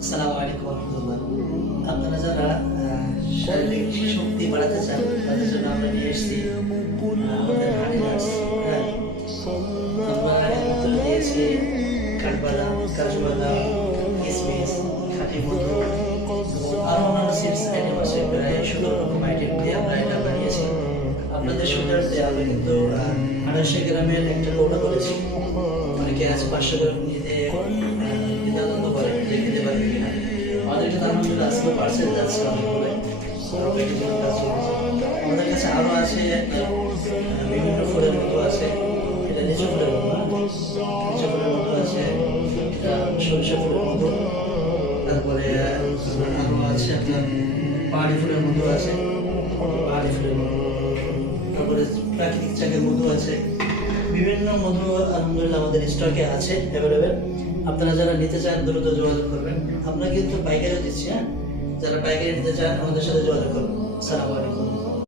আসসালামু আলাইকুম রহমতুল্লাহ। আপনারা যারা শারীরিক শক্তি বাড়াতে চান তাদের জন্য আমরা নিয়ে এসেছি আমাদের হানি নাটস। হ্যাঁ, আমরা হানির ভিতরে দিয়েছি কাঠবাদাম, কাজু বাদাম, কিশমিশ, খাঁটি মধু এবং আরও অন্যান্য চিপস আইটেম আছে। প্রায় 16 রকম আইটেম দিয়ে আমরা এটা বানিয়েছি। আপনাদের সুবিধার্থে আমরা কিন্তু 250 গ্রামের একটা কৌটা করেছি। অনেকে আছে 500 গ্রাম নিতে দ্বিধাদ্বন্দ্ব করে যে খেতে পারবে কিনা। আমাদের কিন্তু আলহামদুলিল্লাহ আজকে পার্সেল যাচ্ছে অনেকগুলো। আমাদের কাছে আরও আছে বিভিন্ন ফুলের মতো আছে, এটা লিচু ফুলের মতো, লিচু ফুলের মতো আছে, এটা সরিষা ফুলের মতো, তারপরে আরও আছে আপনার পাহাড়ি ফুলের মতো আছে, পাহাড়ি ফুলের মতো, তারপরে প্রাকৃতিক চাকের মধু আছে। বিভিন্ন মধু আলহামদুলিল্লাহ আমাদের স্টকে আছে অ্যাভেলেবেল। আপনারা যারা নিতে চান দ্রুত যোগাযোগ করবেন। আমরা কিন্তু পাইকারিও দিচ্ছি। হ্যাঁ, যারা পাইকারি নিতে চান আমাদের সাথে যোগাযোগ করবেন। আসসালামু আলাইকুম।